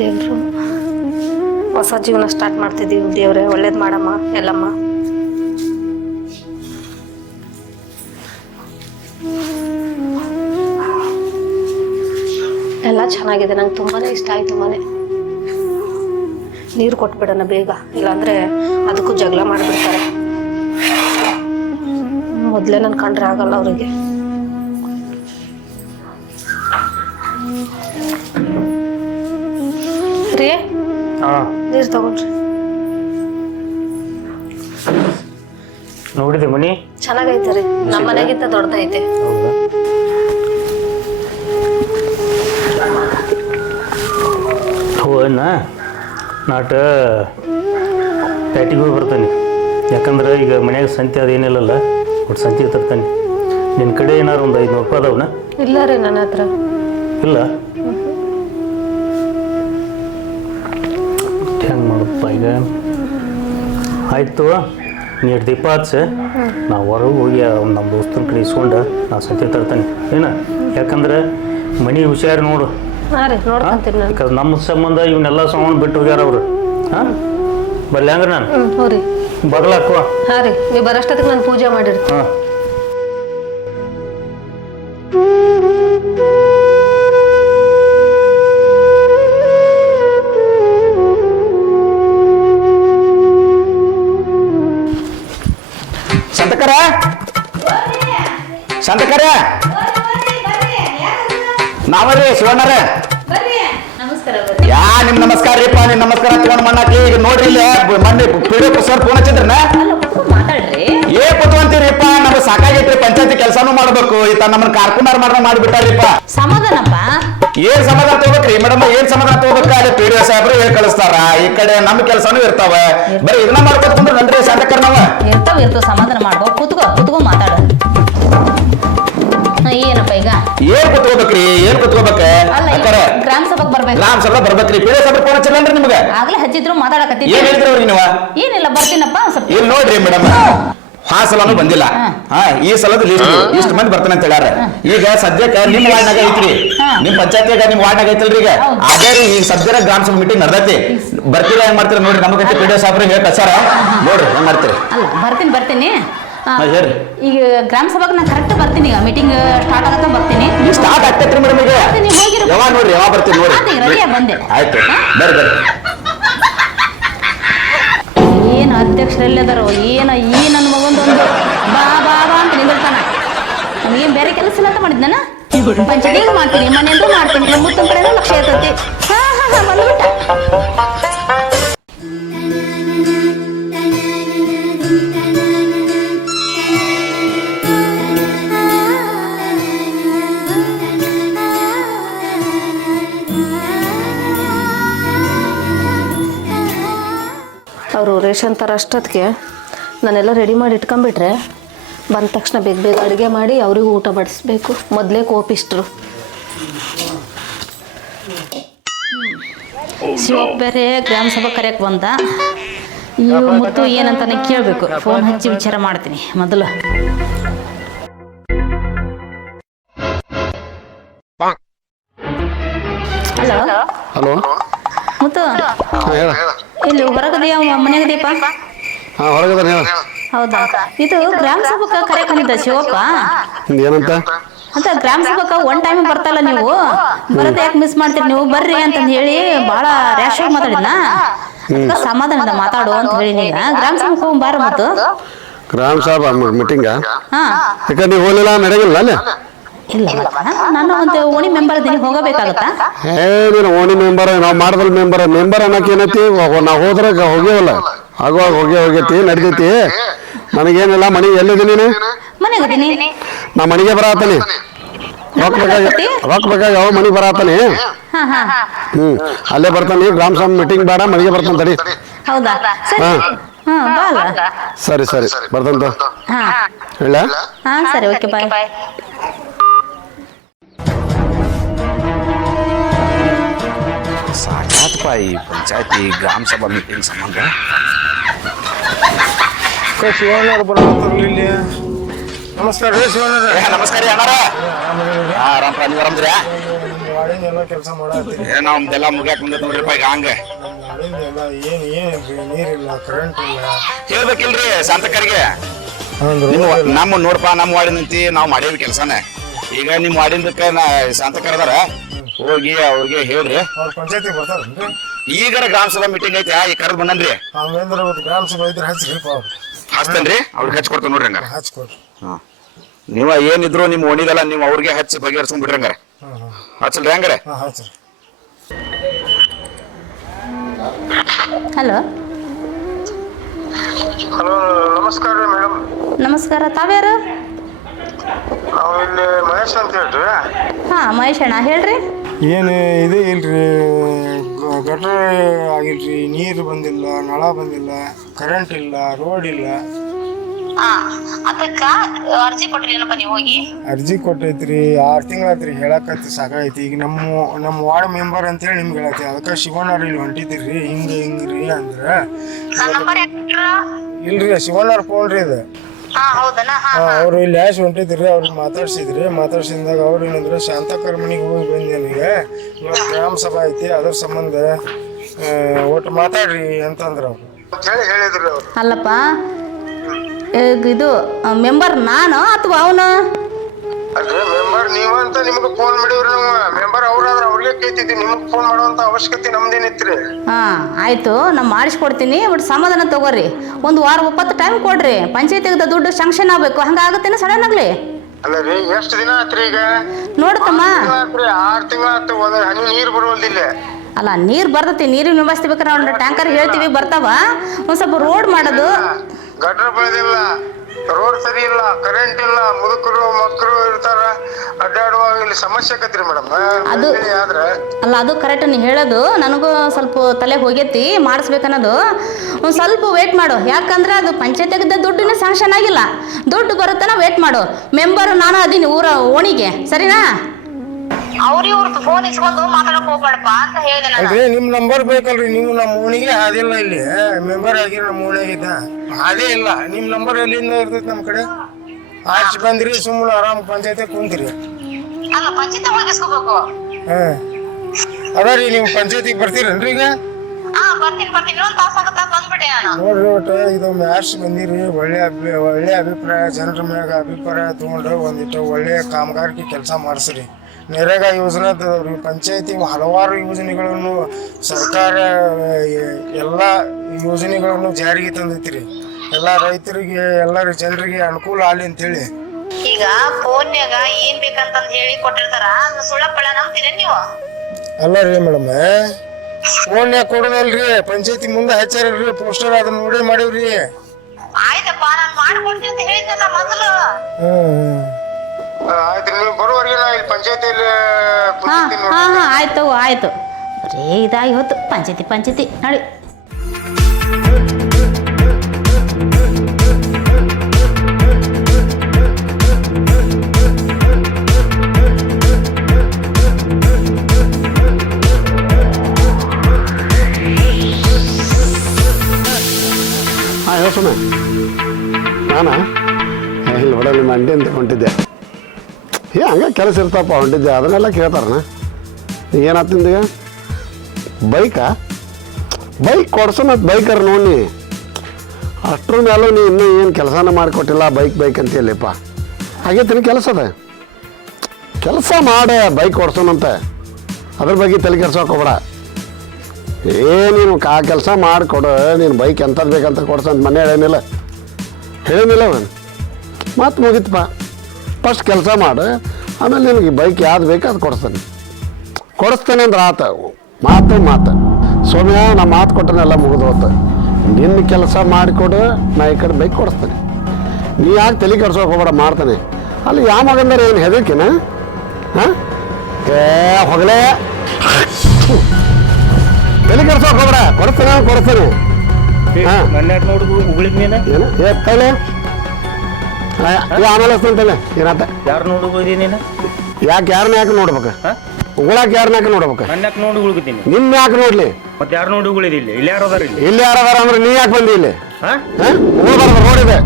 ದೇವರು ಹೊಸ ಜೀವನ ಸ್ಟಾರ್ಟ್ ಮಾಡ್ತಿದ್ದೀವಿ. ದೇವ್ರೆ ಒಳ್ಳೇದು ಮಾಡಮ್ಮ ಎಲ್ಲಮ್ಮ. ಎಲ್ಲ ಚೆನ್ನಾಗಿದೆ, ನಂಗೆ ತುಂಬಾ ಇಷ್ಟ ಆಯಿತು ಮನೆ. ನೀರು ಕೊಟ್ಬಿಡೋಣ ಬೇಗ, ಇಲ್ಲಾಂದರೆ ಅದಕ್ಕೂ ಜಗಳ ಮಾಡಿಬಿಡ್ತಾರೆ. ಮೊದಲೇ ನನ್ನ ಕಂಡ್ರೆ ಆಗಲ್ಲ ಅವರಿಗೆ. ರೀ ನೀರು ತಗೊಂಡ್ರಿ. ನೋಡಿದೆ ಮನಿ ಚೆನ್ನಾಗೈತೆ ರೀ, ನಮ್ಮ ಮನೆಗಿಂತ ದೊಡ್ಡದೈತೆ. ಅಣ್ಣ ನಾಟ ಪ್ಯಾಟಿಗೆ ಹೋಗಿ ಬರ್ತಾನೆ. ಯಾಕಂದ್ರೆ ಈಗ ಮನ್ಯಾಗ ಸಂತೆ ಅದೇನಿಲ್ಲಲ್ಲ, ಒಟ್ಟು ಸಂತೆಗೆ ತರ್ತಾನೆ. ನಿನ್ನ ಕಡೆ ಏನಾರು ಒಂದು 500 ರೂಪಾಯಿ ಅದಾವನ? ಇಲ್ಲ ರೀ ನನ್ನ ಹತ್ರ ಇಲ್ಲ. ಹೆಂಗೆ ಮಾಡಪ್ಪ ಈಗ? ಆಯಿತು, ನೀರು ದೀಪ ಹಚ್ಚ, ನಾವು ಹೊರಗೆ ಹೋಗಿ ನಮ್ಮ ದೋಸ್ತನ ಕಡೆ ಇಸ್ಕೊಂಡು ನಾ ಸಂತೆ ತರ್ತಾನೆ ಏನ. ಯಾಕಂದ್ರೆ ಮನೆ ಹುಷಾರು ನೋಡು. ಹಾಂ ರೀ, ನೋಡ್ಕೊಂತೀರಿ ನಾನು. ಯಾಕಂದ್ರೆ ನಮ್ಮ ಸಂಬಂಧ ಇವನ್ನೆಲ್ಲ ಸಾಮಾನು ಬಿಟ್ಟು ಹೋಗ್ಯಾರ ಅವರು. ಹಾಂ ಬರ್ಲಿ ಹಂಗ್ರೆ ನಾನು ಹ್ಞೂ ರೀ ಬದಲಾಕುವ. ಹಾಂ ರೀ, ನೀವು ಬರೋಷ್ಟೊತ್ತಿಗೆ ನಾನು ಪೂಜೆ ಮಾಡಿರ್ತೀನಿ. ಹಾಂ ಸಂತಕರ ಸಂತಕರ ನಾವೇ ಶಿವಣ್ಣರ. ಯಾ ನಿಮ್ ನಮಸ್ಕಾರ ರೀಪ್ಪ, ನಿಮ್ ನಮಸ್ಕಾರ ತಗೊಂಡ್ ಮಣ್ಣಾಕಿ. ಈಗ ನೋಡ್ರಿ ಇಲ್ಲಿ ಮೊನ್ನೆ ಪಿಡಿಒ ಸರ್ ಫೋನ್ ಹಚ್ಚಿದ್ರನ ಏ ಕೂತ್ಕೊಂತೀರಿಪ್ಪ. ನಮ್ಗೆ ಸಾಕಾಗೈತ್ರಿ, ಪಂಚಾಯತಿ ಕೆಲಸನೂ ಮಾಡ್ಬೇಕು, ಈತ ನಮ್ಮನ್ನ ಕಾರ್ಕುಂಡಾರ್ ಮಾಡಿಬಿಟ್ಟಾರಿಪ್ಪ. ಸಮಾಧಾನಪ್ಪ. ಏನ್ ಸಮಾಧಾನ ತಗೋಬೇಕ್ರಿ ಮೇಡಮ್? ಏನ್ ಸಮಾಧಾನ ತಗೋಬೇಕ? ಅಲ್ಲಿ ಪಿಡಿಒ ಸಾಹೇಬ್ರು ಹೇಳಿ ಕಳಿಸ್ತಾರ, ಈ ಕಡೆ ನಮ್ ಕೆಲಸನೂ ಇರ್ತಾವ. ಬರೀ ಇದನ್ನ ಮಾಡ್ಕೊತ ಕುಂದ್ರ ನನ್ರಿ ಸಂತಕರ್ ನಾವ ಇರ್ತಾವ ಸಮಾಧಾನ ಮಾಡ್ಕೋ. ಕುತ್ಕೋ ಮಾತಾಡ. ಏನಪ್ಪ ಈಗ ಏನ್ ಕುತ್ಕೋಬೇಕ್ರಿ? ಏನ್ ಕುತ್ಕೋಬೇಕ? ಗ್ರಾಮ ಸಭಾಕ್ ಬರ್ಬೇಕು. ಗ್ರಾಮ ಸಭಾ ಬರ್ಬೇಕ್ರಿ. ಪಿಡಿಒ ಸಾಹೇಬ್ರು ಫೋನ್ ಹಚ್ಚಿಲ್ಲನ್ರಿ ನಿಮ್ಗೆ? ಆಗ್ಲೇ ಹಚ್ಚಿದ್ರು, ಮಾತಾಡಕತ್ತಿ. ಏನ್ ಹೇಳಿದ್ರಿ ಅವ್ರಿಗೆ ನೀವು? ಏನಿಲ್ಲ, ಬರ್ತೀನಪ್ಪ ಸ್ವಲ್ಪ. ಇಲ್ಲಿ ನೋಡ್ರಿ ಮೇಡಮ್, ಆ ಸಲನು ಬಂದಿಲ್ಲ. ಈ ಸಲದ ಇಷ್ಟು ಮಂದಿ ಬರ್ತಾನೆ ಅಂತ ಹೇಳ್ಯಾರ. ಈಗ ಸದ್ಯಕ್ಕೆ ನಿಮ್ ವಾರ್ಡ್ನಾಗ ಐತ್ರಿ, ನಿಮ್ ಪಂಚಾಯತಿಯಾಗ ನಿಮ್ ವಾರ್ಡ್ನಾಗ ಐತಲ್ರಿ. ಈಗ ಅದೇ ರೀ ಈಗ ಸದ್ಯ ಗ್ರಾಮ ಸಭಾ ಮೀಟಿಂಗ್ ನಡ್ದೈತಿ. ಬರ್ತೀರಾ ಹೆಂಗ್ ಮಾಡ್ತೀರಾ ನೋಡ್ರಿ. ನಮಗೈತಿ ಪಿಡಿಒ ಸಾಹೇಬ್ರು ಹೇಳಿ ಕಳ್ಸಾರ, ನೋಡ್ರಿ ಹೆಂಗ್ ಮಾಡ್ತೀರಿ. ಅಲ್ಲ ಬರ್ತೀನಿ. ಹೇಳ್ರಿ. ಈಗ ಗ್ರಾಮ ಸಭಾಕ್ ನಾ ಕರೆಕ್ಟ್ ಬರ್ತೀನಿ. ಈಗ ಮೀಟಿಂಗ್ ಸ್ಟಾರ್ಟ್ ಆಗತ್ತ ಬರ್ತೀನಿ. ಸ್ಟಾರ್ಟ್ ಆಗ್ತೈತ್ರಿ ಮೇಡಮ್. ಈಗ ಯಾವಾಗ ನೋಡ್ರಿ, ಯಾವಾಗ ಬರ್ತೀನಿ ನೋಡ್ರಿ. ಬಂದೆ. ಆಯ್ತು ಬರ್ರಿ. ಏನು ಅಧ್ಯಕ್ಷರಲ್ಲಿದಾರೋ ಏನ, ಈ ನನ್ನ ಮಗೊಂದೊಂದು ಬಾ ಬಾ ಬಾ ಅಂತ ನಿಂದಿರ್ತಾನ. ನಮಗೇನು ಬೇರೆ ಕೆಲಸ ಇಲ್ಲ ಅಂತ ಮಾಡಿದ್ನ. ಪಂಚಾಯತಿಗೂ ಮಾಡ್ತೀನಿ, ಮನೆಯಂದು ಮಾಡ್ತೀನಿ, ಮುತ್ತನ ಕಡೆನೂ ಲಕ್ಷ ಇರ್ತೈತಿ. ಬಂದ್ಬಿಟ್ಟ. ಅವರು ರೇಷನ್ ಥರ ಅಷ್ಟೊತ್ತಿಗೆ ನಾನೆಲ್ಲ ರೆಡಿ ಮಾಡಿ ಇಟ್ಕೊಂಬಿಟ್ರೆ ಬಂದ ತಕ್ಷಣ ಬೇಗ ಅಡುಗೆ ಮಾಡಿ ಅವರಿಗೂ ಊಟ ಬಡಿಸ್ಬೇಕು. ಮೊದಲೇ ಕೋಪಿಸ್ಟ್ರು. ಶಿವಪ್ಪ ಬೇರೆ ಗ್ರಾಮ ಸಭಾ ಕರೆಯಕ್ಕೆ ಬಂದ. ಇವು ಮುತ್ತು ಏನಂತಾನೆ ಕೇಳಬೇಕು. ಫೋನ್ ಹಚ್ಚಿ ವಿಚಾರ ಮಾಡ್ತೀನಿ ಮೊದಲು. ಹಲೋ ಹಲೋ ಮುತ್ತು, ಇಲ್ಲಿ ಹೊರಗದೆಯಾ ಮನೆಗದೆಯಪ್ಪ? ಹೊರಗದ. ಹೌದಾ, ಇದು ಗ್ರಾಮ ಸಭಾಕ ಕರೆಯಕ್ಕೆ ಬಂದಿದ್ದ ಶಿವಪ್ಪ. ಏನಂತ? ಅಂತ ಗ್ರಾಮ ಸಭಾಕ ಒನ್ ಟೈಮ್ ಬರ್ತಲ್ಲ ನೀವು, ಬರೋದು ಯಾಕೆ ಮಿಸ್ ಮಾಡ್ತೀರಿ ನೀವು? ಬರ್ರಿ ಅಂತಂದು ಹೇಳಿ ಭಾಳ ರ್ಯಾಶ್ ಆಗಿ ಮಾತಾಡಿದ್ನ. ಸಮಾಧಾನದ ಮಾತಾಡು ಅಂತ ಹೇಳಿ. ಈಗ ಗ್ರಾಮ ಸಭಾಕ್ಕೆ ಹೋಗಿ ಬಾರ ಮತ್ತು. ಗ್ರಾಮ ಸಭಾ ಮೀಟಿಂಗ ಹಾ, ಯಾಕೆ ನೀವು ಹೋಗಲಿಲ್ಲ? ನಡೆಯಲ್ಲ ಅಲ್ಲೇ? ಇಲ್ಲ, ನಾನು ಒಂದು ಓಣಿ ಮೆಂಬರ್ ಇದ್ದೀನಿ, ಹೋಗಬೇಕಾಗತ್ತಾ? ನೀನು ಓಣಿ ಮೆಂಬರ್, ನಾವು ಮಾಡಿದ್ರೆ ಮೆಂಬರ್ ಅನ್ನಕ್ಕೆ ಏನೈತಿ? ನಾವು ಹೋದ್ರೆ ಹೋಗ್ಯವಲ್ಲ, ಆಗುವಾಗ ಹೋಗೈತಿ, ನಡ್ದೈತಿ. ನನಗೇನಿಲ್ಲ. ಮನೆ ಎಲ್ಲಿದ್ದೀನಿ ನೀನು? ಮನೆಗದೀನಿ. ನಾ ಮನೆಗೆ ಬರತ್ತಾನೆ. ರೊಕ್ಕ ಬೇಕಾಗ ಯಾವ ಮನೆಗೆ ಬರತ್ತಾನೆ. ಅಲ್ಲೇ ಬರ್ತಾನೆ. ಗ್ರಾಮ ಸಭಾ ಮೀಟಿಂಗ್ ಬೇಡ, ಮನೆಗೆ ಬರ್ತಾನೆ. ತಡಿ. ಹೌದಾ, ಸರಿ. ಸರಿ ಸರಿ ಬರ್ತಂತ ಹೇಳ. ಸರಿ, ಓಕೆ, ಬಾಯ್. ಸಾಕಾತಪ್ಪ ಈ ಪಂಚಾಯತಿ ಗ್ರಾಮ ಸಭಾ ಮೀಟಿಂಗ್ ಸಂಬಂಧ. ಶಿವಣ್ಣವ್ರು ಬರೋದು ಇಲ್ಲಿ. ನಮಸ್ಕಾರ ರೀ ಶಿವಣ್ಣ. ನಮಸ್ಕಾರ ರೀ ಅಣ್ಣಾರ. ಆರಾಮ್ರ, ನೀವು ಆರಾಮ್ದ್ರ್ಯಾ? ವಾಡಿನ ಎಲ್ಲ ಕೆಲಸ ಮಾಡತ್ತೀರಿ. ನಮ್ದೆಲ್ಲ ಮುಗ್ಯಾಕ್ ಮುಂದೆ ನೋಡ್ರಿಪ್ಪ ಈಗ ಹಂಗ ವಾಡಿಂದೆಲ್ಲ ಏನಿಲ್ರಿ, ನೀರಿಲ್ಲ, ಕರೆಂಟ್ ಇಲ್ಲ. ಹೇಳ್ಬೇಕಿಲ್ರಿ ಶಾಂತಕರಿಗೆ. ನಮ್ಮ ನೋಡಪ್ಪ, ನಮ್ಮ ವಾಡಿನಂತಿ ನಾವು ಮಾಡೇವಿ ಕೆಲಸನ. ಈಗ ನಿಮ್ ವಾಡಿಂದಕ್ಕ ಶಾಂತಕರ್ ಅದಾರ, ಹೋಗಿ ಅವ್ರಿಗೆ ಹೇಳ್ರಿ. ಅವ್ರ ಪಂಚಾಯತಿ ಬರ್ತಾರನ್ರಿ? ಈಗಾರ ಗ್ರಾಮ ಸಭಾ ಮೀಟಿಂಗ್ ಐತಿ, ಈಗ ಕರೆದ್ ಬಂದನ್ರಿ. ಹಂಗಂದ್ರ ಗ್ರಾಮ ಸಭಾ ಇದ್ರೆ ಹಚ್ಚಿರಿಪ್ಪ. ಅವ್ರು ಹಚ್ತೇನ್ರಿ, ಅವ್ರಿಗೆ ಹಚ್ಕೊಡ್ತೇನೆ ನೋಡ್ರಿ ಹಂಗಾರ. ಹಚ್ಕೊಡ್ರಿ. ನೀವ ಏನಿದ್ರು ನಿಮ್ ಓಣಿದಲ್ಲ ನೀವು ಅವ್ರಿಗೆ ಹಚ್ಚಿ ಬಗೆಹರಿಸ್ಕೊಂಡ್ ಬಿಡ್ರಿ ಹಂಗಾರ. ಹಚ್ಚಲ್ರಿ ಹಂಗಾರ. ಹಚ್ಚ್ರಿ. ಹಲೋ ಹಲೋ, ನಮಸ್ಕಾರ ರೀ ಮೇಡಮ್. ನಮಸ್ಕಾರ, ತಾವ್ಯಾರು? ನಾವು ಇಲ್ಲಿ ಮಹೇಶ್ ಅಂತ ಹೇಳ್ರಿ. ಹಾಂ, ಮಹೇಶ್ ಅಣ್ಣ ಹೇಳ್ರಿ. ಏನು ಇದು ಇಲ್ರಿ, ಗಟ್ರ ಆಗಿಲ್ರಿ, ನೀರು ಬಂದಿಲ್ಲ, ನಳ ಬಂದಿಲ್ಲ, ಕರೆಂಟ್ ಇಲ್ಲ, ರೋಡ್ ಇಲ್ಲ. ಅದಕ್ಕ ಅರ್ಜಿ ಕೊಟ್ರೇನಪ್ಪ ನೀವು ಹೋಗಿ? ಅರ್ಜಿ ಕೊಟ್ಟೈತ್ರಿ, 6 ತಿಂಗಳಾತ್ರಿ. ಹೇಳಕತ್ತಿ ಸಾಕಾಯ್ತಿ. ಈಗ ನಮ್ಮ ವಾರ್ಡ್ ಮೆಂಬರ್ ಅಂತೇಳಿ ನಿಮ್ಗೆ ಹೇಳತ್ತಿ. ಅದಕ್ಕೆ ಶಿವಣ್ಣವ್ರು ಇಲ್ಲಿ ಹೊಂಟಿದ್ರಿ, ಹಿಂಗ್ರಿ ಅಂದ್ರ. ಇಲ್ರಿ, ಶಿವಣ್ಣವ್ರ ಫೋನ್ ರೀ ಇದು. ಅವ್ರು ಇಲ್ಲಿ ಯಾಶ್ ಹೊಂಟಿದ್ರಿ, ಅವ್ರಿಗೆ ಮಾತಾಡ್ಸಿದಾಗ ಅವ್ರು ಏನಂದ್ರೆ ಶಾಂತಕರ್ ಮನೆಗೆ ಹೋಗಿ ಬಂದೆ, ನನಗೆ ಇವತ್ತು ಗ್ರಾಮ ಸಭಾ ಐತಿ, ಅದ್ರ ಸಂಬಂಧ ಒಟ್ಟು ಮಾತಾಡ್ರಿ ಅಂತಂದ್ರ ಅವ್ರು ಹೇಳಿದ್ರಿ. ಅವ್ರು ಅಲ್ಲಪ್ಪ, ಇದು ಮೆಂಬರ್ ನಾನು ಅಥವಾ ಅವನು? ಅಲ್ರಿ, ಮೆಂಬರ್ ನೀವಂತ ನಿಮ್ಗೆ ಫೋನ್ ಮಾಡಿವ್ರಿ. ನಾವು ಮೆಂಬರ್ ಅವ್ರಾದ್ರೆ ಅವ್ರಿಗೆ ಕೇಳ್ತಿದ್ವಿ, ನಿಮ್ಗೆ ಫೋನ್ ಮಾಡುವಂತ ಅವಶ್ಯಕತೆ ನಮ್ದೇನಿತ್ರಿ. ಹಾಂ, ಆಯಿತು, ನಾನು ಮಾಡಿಸ್ಕೊಡ್ತೀನಿ. ಬಟ್ ಸಮಾಧಾನ ತಗೋರಿ. ಒಂದು ವಾರ 30 ಟೈಮ್ ಕೊಡ್ರಿ. ಪಂಚಾಯತಿಗೆ ದುಡ್ಡು ಶಾಂಕ್ಷನ್ ಆಗಬೇಕು. ಹಂಗಾಗತ್ತೇನೆ ಸಡನ್ ಆಗಲಿ? ಅಲ್ಲ ರೀ, ಎಷ್ಟು ದಿನ ಆತ್ರಿ ಈಗ? ನೋಡ್ತಮ್ಮ, 6 ತಿಂಗಳಾತು, ಒಂದು ಹನಿ ನೀರು ಬರುವುದಿಲ್ಲ. ಅಲ್ಲ, ನೀರು ಬರ್ತೈತಿ, ನೀರಿನ ವ್ಯವಸ್ಥೆ ಬೇಕಾದ್ರೆ ಒಂದು ಟ್ಯಾಂಕರ್ ಹೇಳ್ತೀವಿ, ಬರ್ತಾವ. ಒಂದು ಸ್ವಲ್ಪ ರೋಡ್ ಮಾಡೋದು. ಗಟ್ರ ಬೆಳೆದಿಲ್ಲ, ರೋಡ್ ಸರಿ ಇಲ್ಲ, ಕರೆಂಟ್ ಇಲ್ಲ, ಮುದುಕರು ಮಕ್ಕಳು ಇರ್ತಾರ, ಅಡ್ಡಾಡುವಾಗ ಇಲ್ಲಿ ಸಮಸ್ಯೆ ಆಕತ್ರಿ ಮೇಡಮ್. ಅದು ಆದ್ರೆ ಅಲ್ಲ, ಅದು ಕರೆಕ್ಟ್ ನೀ ಹೇಳೋದು. ನನಗೂ ಸ್ವಲ್ಪ ತಲೆ ಹೋಗೈತಿ ಮಾಡಿಸ್ಬೇಕನ್ನೋದು. ಒಂದು ಸ್ವಲ್ಪ ವೇಟ್ ಮಾಡು. ಯಾಕಂದ್ರೆ ಅದು ಪಂಚಾಯತಿಗಿದ್ದ ದುಡ್ಡಿನ ಸ್ಯಾಂಕ್ಷನ್ ಆಗಿಲ್ಲ. ದುಡ್ಡು ಬರುತ್ತಾನ ವೇಟ್ ಮಾಡು. ಮೆಂಬರ್ ನಾನು ಅದೀನಿ ಊರ ಓಣಿಗೆ, ಸರಿನಾ? ಅವ್ರದ್ದು ಫೋನ್ ಇಸ್ಕೊಂಡು ಮಾತಾಡಕ್ ಹೋಗ್ಬೇಡಪ್ಪ ಅಂತ ಹೇಳಿದೆ ನಾನು. ಅಲ್ರಿ, ನಿಮ್ ನಂಬರ್ ಬೇಕಲ್ರಿ. ನೀವು ನಮ್ಮ ಓಣಿಗೆ ಹಾದಿಲ್ಲ, ಇಲ್ಲಿ ಮೆಂಬರ್ ಆಗಿರ ನಮ್ಮ ಓಣಿಯಾಗಿದ್ದ ಹಾದೇ ಇಲ್ಲ. ನಿಮ್ ನಂಬರ್ ಎಲ್ಲಿಂದ ಇರ್ತೈತಿ ನಮ್ಮ ಕಡೆ? ಆಚೆ ಬಂದ್ರಿ, ಸುಮ್ಮನೆ ಆರಾಮ್ ಪಂಚಾಯತಿ ಕುಂತ್ರಿ. ಅಲ್ಲ, ಪಂಚಾಯತಿ ಹೋಗಿಸ್ಕೋಬೇಕು. ಅದಾರಿ, ನೀವು ಪಂಚಾಯತಿಗೆ ಬರ್ತೀರೇನ್ರಿ ಈಗ? ಬರ್ತೀನಿ, ಇನ್ನೊಂದು ತಾಸು ಆಗತ್ತ ಬಂದ್ಬಿಟ್ಟೆ ನಾನು. ನೋಡ್ರಿ, ಒಟ್ಟು ಇದು ಮ್ಯಾಚ್ ಬಂದಿರಿ. ಒಳ್ಳೆ ಅಭಿಪ್ರಾಯ, ಜನರ ಮ್ಯಾಗ ಅಭಿಪ್ರಾಯ ತಗೊಂಡ್ರೆ ಒಂದಿಟ್ಟು ಒಳ್ಳೆ ಕಾಮಗಾರಿಕೆ ಕೆಲಸ ಮಾಡಿಸ್ರಿ. ನರೇಗಾ ಯೋಜನೆ ಅಂತದವ್ರಿ. ಪಂಚಾಯತಿ ಹಲವಾರು ಯೋಜನೆಗಳನ್ನು ಸರ್ಕಾರ ಎಲ್ಲ ಯೋಜನೆಗಳನ್ನು ಜಾರಿಗೆ ತಂದೈತಿರಿ. ಎಲ್ಲ ರೈತರಿಗೆ, ಎಲ್ಲರ ಜನರಿಗೆ ಅನುಕೂಲ ಆಗಲಿ ಅಂತೇಳಿ. ಈಗ ಫೋನ್ಯಾಗ ಏನ್ ಬೇಕಂತಂದ್ ಹೇಳಿ ಕೊಟ್ಟಿರ್ತಾರ, ಸುಳ್ಳಪ್ಪಳ ನಂಬ್ತೀರ ನೀವು? ಅಲ್ಲ ರೀ ಮೇಡಮ್, ಫೋನ್ಯಾಗ ಕೊಡೋದಲ್ರಿ, ಪಂಚಾಯತಿ ಮುಂದೆ ಹಚ್ಚಾರಲ್ರಿ ಪೋಸ್ಟರ್, ಅದನ್ನ ನೋಡಿ ಮಾಡಿವ್ರಿ. ಆಯ್ತಪ್ಪ, ನಾನು ಮಾಡ್ಕೊಡ್ತೀನಿ ಅಂತ ಹೇಳಿದ್ನಲ್ಲ ಮೊದಲು. ಆಯ್ತು, ನೀವು ಬರೋವರೆಗೆ ನಾ ಇಲ್ಲಿ ಪಂಚಾಯತಿಯಲ್ಲಿ ಹಾಂ, ಆಯ್ತು ಆಯ್ತು. ಬರೀ ಇದಾಗಿ ಹೊತ್ತು ಪಂಚಾಯತಿ ನೋಡಿ. ಹಾಂ, ಯೋಚನೆ ನಾನಾ ಇಲ್ಲಿ ಹೊಡಲ್ಲಿ ಮಂಡಿ ಅಂತ ಹೊಂಟಿದ್ದೆ. ಹಂಗೆ ಕೆಲಸ ಇರ್ತಾವಪ್ಪ, ಹೊಂಟಿದ್ದೆ. ಅದನ್ನೆಲ್ಲ ಕೇಳ್ತಾರಣ. ಈಗ ಏನಾಗ್ತಿಂದ? ಈಗ ಬೈಕ್ ಕೊಡ್ಸೋಣ, ಬೈಕರ್ ನೋಡಿ. ಅಷ್ಟ್ರ ಮೇಲೂ ನೀ ಇನ್ನೂ ಏನು ಕೆಲಸನ ಮಾಡಿಕೊಟ್ಟಿಲ್ಲ. ಬೈಕ್ ಅಂತ ಹೇಳಿಪ್ಪ. ಹಾಗೈತೀನಿ ಕೆಲಸ ಮಾಡ, ಬೈಕ್ ಕೊಡ್ಸೋಣಂತೆ. ಅದ್ರ ಬಗ್ಗೆ ತಲೆ ಕೆಡ್ಸೋಕೆ ಹೋಗ್ಬೇಡ. ನೀನು ಕೆಲಸ ಮಾಡಿಕೊಡು. ನೀನು ಬೈಕ್ ಎಂಥದ್ದು ಬೇಕಂತ ಕೊಡ್ಸಂತ ಮನೆ ಹೇಳೇನಿಲ್ಲ ಅವನು. ಮಾತು ಮುಗಿತಪ್ಪ. ಫಸ್ಟ್ ಕೆಲಸ ಮಾಡು, ಆಮೇಲೆ ನಿನಗೆ ಬೈಕ್ ಯಾವ್ದು ಬೇಕು ಅದು ಕೊಡಿಸ್ತೇನೆ ಅಂದ್ರೆ ಆತ. ಮಾತು ಸೌಮ್ಯ, ನಾ ಮಾತು ಕೊಟ್ಟನೆಲ್ಲ ಮುಗಿದು ಹೋತು. ನಿನ್ನ ಕೆಲಸ ಮಾಡಿಕೊಡು, ನಾ ಈ ಕಡೆ ಬೈಕ್ ಕೊಡಿಸ್ತೇನೆ. ನೀ ಯಾಕೆ ತಲೆ ಕೆಡ್ಸೋಕೆ ಹೋಗ್ಬೇಡ, ಮಾಡ್ತಾನೆ. ಅಲ್ಲಿ ಯಾವ ಮಗಂದ್ರೆ ಏನು ಹೆದರಿಕೆನ? ಹಾಂ, ಹೊಗಲೇ ತಲೆ ಕೆಡ್ಸೋಕೆ ಹೋಗ್ಬೇಡ. ಕೊಡಿಸ್ತೇನೆ. ಆಮೇಲೆ ಹಸ್ತಂತಲ್ಲ ಏನಾತ? ಯಾರು ನೋಡ್ಬೋದು ನೀನು? ಯಾರನ್ನ ಯಾಕೆ ನೋಡ್ಬೇಕು? ಉಗುಳಾಕ ಯಾರನ್ನ ಯಾಕೆ ನೋಡ್ಬೇಕು? ನನ್ನ ಯಾಕೆ ನೋಡಿ ಉಳ್ಕೊತೀನಿ? ನಿನ್ನ ಯಾಕೆ ನೋಡ್ಲಿ? ಮತ್ತೆ ಯಾರು ನೋಡಿ ಉಗುಳಿದಿಲ್ಲ? ಇಲ್ಲಿ ಯಾರು ಅದಾರ? ಇಲ್ಲಿ ಯಾರು ಅದಾರ ಅಂದ್ರೆ ನೀ ಯಾಕೆ ಬಂದಿ ಇಲ್ಲಿ? ಉಗುಳ್ಬಾರ್ದು, ನೋಡಿದೆ.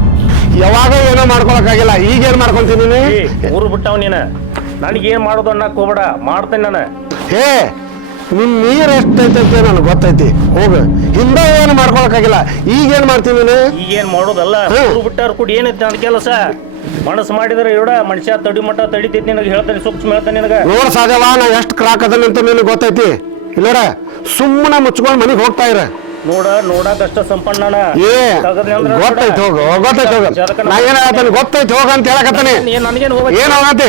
ಯಾವಾಗ ಏನೋ ಮಾಡ್ಕೊಳಕ್ಕಾಗಿಲ್ಲ, ಈಗ ಏನ್ ಮಾಡ್ಕೊಂತೀನಿ? ಊರು ಬಿಟ್ಟವ್ ನೀನು. ನನಗೇನ್ ಮಾಡೋದು ಅನ್ನಕ್ ಹೋಗ್ಬೇಡ, ಮಾಡ್ತೇನೆ ನಾನು. ಹೇ ನಿನ್ ನೀರು ಎಷ್ಟೈತೆ ಅಂತ ನನಗೆ ಗೊತ್ತೈತಿ ಹೋಗು ಹಿಂದೆ ಏನು ಮಾಡ್ಕೊಳಕ್ಕಾಗಿಲ್ಲ ಈಗೇನು ಮಾಡ್ತೀನಿ ನೀನು ಈಗೇನ್ ಮಾಡೋದಲ್ಲ ಬಿಟ್ಟಾರ ಕೂಡ ಏನೈತಿ ನನ್ನ ಕೆಲಸ ಮನಸ್ಸು ಮಾಡಿದ್ರೆ ಇಡ ಮನುಷ್ಯ ತಡಿ ಮಟ್ಟ ತಡಿತೈತಿ ನಿನಗೆ ಹೇಳ್ತಾನೆ ಸೂಕ್ಷ್ಮ ಹೇಳ್ತಾನೆ ನಿನಗೆ ನೋಡ್ ಸಾಗವ ನಾ ಎಷ್ಟು ಕ್ರಾಕ್ ಅದನ್ನ ಅಂತ ನಿನಗೆ ಗೊತ್ತೈತಿ ಇಲ್ಲರ ಸುಮ್ಮನೆ ಮುಚ್ಕೊಂಡು ಮನೆಗೆ ಹೋಗ್ತಾ ಇರ ನೋಡಕಷ್ಟ ಸಂಪನ್ನ ಏ ಗೊತ್ತೈತಿ ಹೋಗು ಗೊತ್ತೈತಿ ಹೋಗ ನಾ ಏನ್ ಹೇಳ್ತಾನೆ ಗೊತ್ತೈತಿ ಹೋಗ ಅಂತ ಹೇಳಕತ್ತಾನೆ ನನಗೇನು ಹೋಗ ಏನ್ ಹೋಗಂತೆ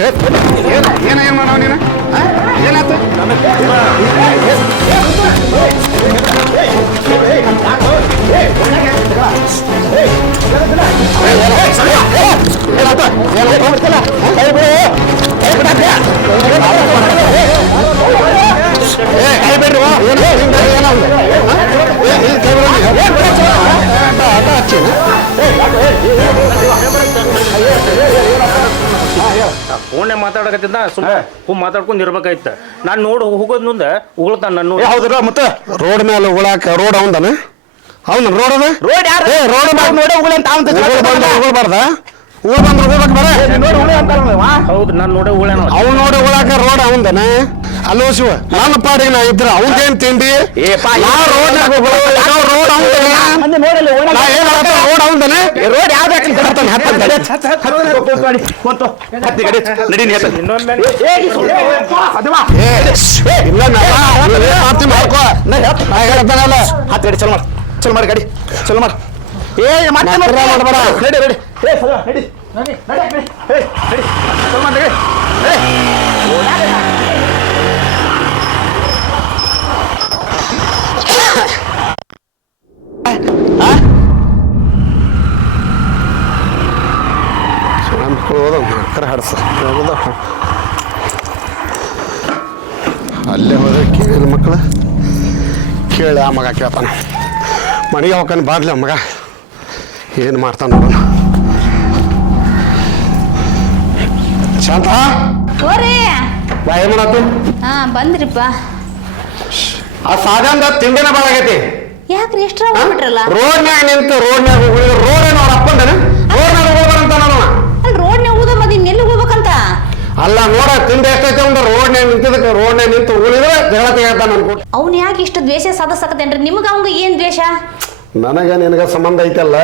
ಏನ್ ಮಾಡವ ನೀನು ಏನಾಯ್ತು ಫೋನ್ಯಾಗ ಮಾತಾಡಕತ್ತಿದ್ದ ಸುಮ್ಮನೆ ಮಾತಾಡ್ಕೊಂಡು ಇರ್ಬೇಕಾಯ್ತ ನಾನು ನೋಡಿ ಹೋಗೋದ್ ಮುಂದೆ ಉಗುಳ್ತಾನ ನಾನು ಹೌದ್ರ ಮತ್ತೆ ರೋಡ್ ಮೇಲೆ ಉಗುಳಾಕ ರೋಡ್ ಅವಂದನ ಅವನ ರೋಡ್ ಅದ ರೋಡ್ ಯಾರು ರೋಡ್ ನೋಡೇ ಉಗುಳಂತ ಉಗುಳ್ಬಾರ್ದ ಉಗುಳ್ ಬಂದ್ರೆ ಉಗುಳ್ಬೇಕು ಬರ ನೋಡಿ ಉಗುಳಿ ಅಂತಾರಲ್ವಾ ಹೌದು ನಾನು ನೋಡೇ ಉಗುಳೇನ ಅವ್ನು ನೋಡಿ ಉಗುಳಾಕ ರೋಡ್ ಅವಂದನ ಅಲ್ಲೋ ಶಿವ ನನ್ನ ಪಾಡಿಗೆ ನಾ ಇದ್ರ ಅವ್ದೇನ್ ತಿಂಡಿ ರೋಡ್ ರೋಡ್ ಅವಂದನ ರೋಡ್ ಯಾವ್ದು ಇಲ್ಲ ಮಾಡ್ಕೋ ನಾ ಹೇಳ್ತಾನಲ್ಲ ಹತ್ತು ಗಾಡಿ ಚಲೋ ಮಾಡಿ ಗಾಡಿ ಚಲೋ ಮಾಡಿ ಮಾಡಬೇಡ ನಡಿ ನಡಿ ನಡಿ ನಡಿ ಚಲೋ ಮಾಡಿ ಅಲ್ಲೇ ಹೋದ್ರೆ ಕೇಳಿದ ಮಕ್ಕಳು ಕೇಳಿ ಆ ಮಗ ಕೇಳ್ತಾನ ಮನೆಗೆ ಹೋಗ್ತಾನೆ ಬಾದ್ಲಿ ಮಗ ಏನು ಮಾಡ್ತಾನ ನೋಡೋಣ ಶಾಂತ ಹೋರಿ ಬಾ ಏನು ಮಾಡತ್ತು ಹಾ ಬಂದ್ರಿಪ್ಪ ಆ ಸಾಗಂದ ತಿಂಡಿನ ಬಾಳಾಗೈತಿ ಯಾಕ್ರಿ ಎಷ್ಟ್ರ ಹೋಗ್ಬಿಟ್ರಲ್ಲ ರೋಡ್ನ್ಯಾಗ ನಿಂತು ರೋಡ್ನ್ಯಾಗ ಹೋಗಿದ್ರೆ ರೋಡ್ ಏನೋ ಅವ್ರ ಅಪ್ಪಂದನ ರೋಡ್ನ್ಯಾಗ ಹೋಗ್ಬಾರಂತ ನಾನು ಅಲ್ಲಿ ರೋಡ್ನ್ಯಾಗ ಹೋದ ಮತ್ತೆ ಇನ್ನೆಲ್ಲಿ ಹೋಗ್ಬೇಕಂತ ಅಲ್ಲ ನೋಡ ತಿಂಡಿ ಎಷ್ಟೈತೆ ಒಂದು ರೋಡ್ನ್ಯಾಗ ನಿಂತಿದ್ದಕ್ಕೆ ರೋಡ್ನ್ಯಾಗ ನಿಂತು ಉಳಿದ್ರೆ ಜಗಳ ತೆಗಿತಾನ ಅನ್ಕೊಟ್ಟು ಅವ್ನು ಯಾಕೆ ಇಷ್ಟು ದ್ವೇಷ ಸಾಧಿಸಕತ್ತೇನ್ರಿ ನಿಮ್ಗೆ ಅವಂಗ ಏನ್ ದ್ವೇಷ ನನಗ ನಿನಗ ಸಂಬಂಧ ಐತಲ್ಲ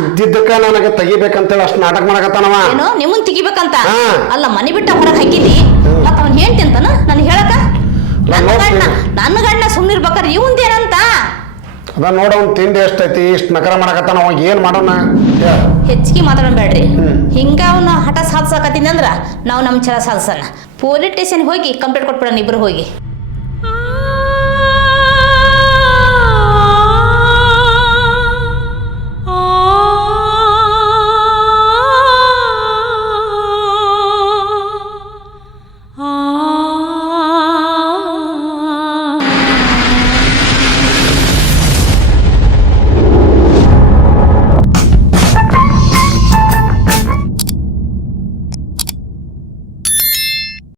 ಇದ್ದಿದ್ದಕ್ಕ ನನಗ ತೆಗಿಬೇಕಂತೇಳಿ ಅಷ್ಟು ನಾಟಕ ಮಾಡಕತ್ತಾನವ ಏನೋ ನಿಮ್ಮನ್ ತೆಗಿಬೇಕಂತ ಹಾ. ಅಲ್ಲ ಮನೆ ಬಿಟ್ಟ ಹೊರಗೆ ಹಾಕಿದ್ದಿ ಮತ್ತ ಅವ್ನ್ ಹೇಳ್ತಿ ಅಂತಾನ ನನ್ ಹೇಳಕ ನನ್ನ ಗಂಡ ಸುಮ್ನಿರ್ಬೇಕಾರೆ ಇವಂದೇನಂತ ಅದ ನೋಡ ಅವ್ನ ತಿಂಡಿ ಎಷ್ಟೈತಿ ಇಷ್ಟು ನಕರ ಮಾಡಕತ್ತಾನ ಅವ ಏನ್ ಮಾಡೋಣ ಹೆಚ್ಚಿಗೆ ಮಾತಾಡಬೇಡ್ರಿ ಹಿಂಗ ಅವನು ಹಠ ಸಾಧಿಸಕತ್ತೀನಿ ಅಂದ್ರ ನಾವು ನಮ್ಮ ಛಲ ಸಾಧಿಸೋಣ ಪೊಲೀಸ್ ಸ್ಟೇಷನ್ ಹೋಗಿ ಕಂಪ್ಲೇಂಟ್ ಕೊಟ್ಬಿಡೋಣ ಇಬ್ರು ಹೋಗಿ